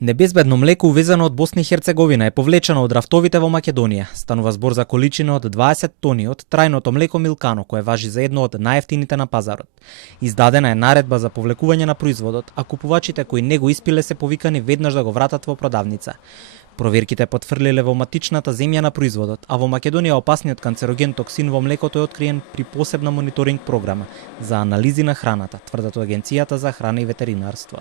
Небезбедно млеко увезено од Босна и Херцеговина е повлечено од рафтовите во Македонија. Станува збор за количина од 20 тони од трајното млеко Милкано, кое важи за едно од најевтините на пазарот. Издадена е наредба за повлекување на производот, а купувачите кои не го испиле се повикани веднаш да го вратат во продавница. Проверките потврлиле во матичната земја на производот, а во Македонија опасниот канцероген токсин во млекото е откриен при посебна мониторинг програма за анализи на храната, тврдат Агенцијата за храна и ветеринарство.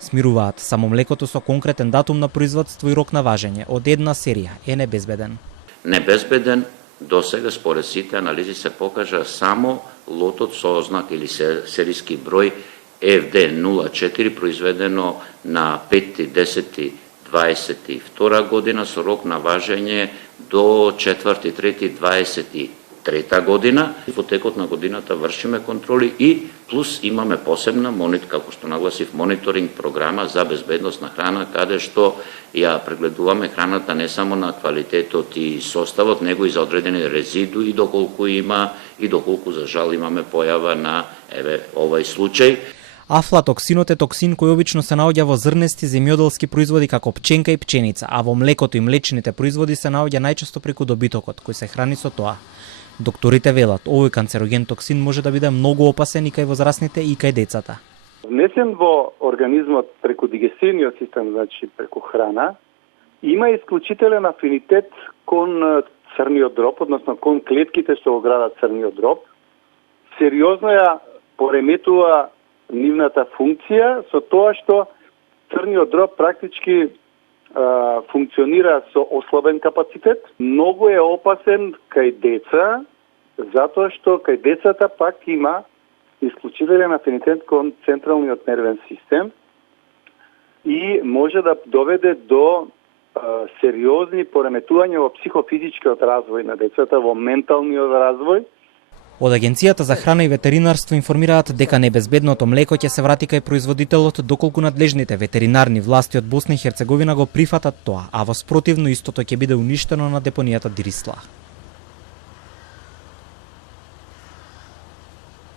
Смируваат, само млекото со конкретен датум на производство и рок на важење од една серија е небезбеден. Небезбеден досега според сите анализи се покажа само лотот со ознак или серијски број FD04 произведено на 5.10.22 година со рок на важење до 4.3.23 година. Во текот на годината вршиме контроли и плюс имаме посебна како што нагласив мониторинг програма за безбедност на храна, каде што ја прегледуваме храната не само на квалитетот и составот, него и за одредени резидуи доколку има и доколку за жал имаме појава на овој случај. Афлатоксинот е токсин кој обично се наоѓа во зрнести земјоделски производи како пченка и пченица, а во млекото и млечните производи се наоѓа најчесто преку добитокот кој се храни со тоа. Докторите велат, овој канцероген токсин може да биде многу опасен и кај возрастните и кај децата. Внесен во организмот преку дигестивниот систем, значи преку храна, има исклучителен афинитет кон црниот дроб, односно кон клетките што го градат црниот дроб. Сериозно ја пореметува нивната функција со тоа што црниот дроб практички функционира со ослабен капацитет. Многу е опасен кај деца, затоа што кај децата пак има исклучителен афинитет кон централниот нервен систем и може да доведе до сериозни пореметувања во психофизичкиот развој на децата, во менталниот развој. Од Агенцијата за храна и ветеринарство информираат дека небезбедното млеко ќе се врати кај производителот доколку надлежните ветеринарни власти од Босна и Херцеговина го прифатат тоа, а во спротивно истото ќе биде уништено на депонијата Дирислах.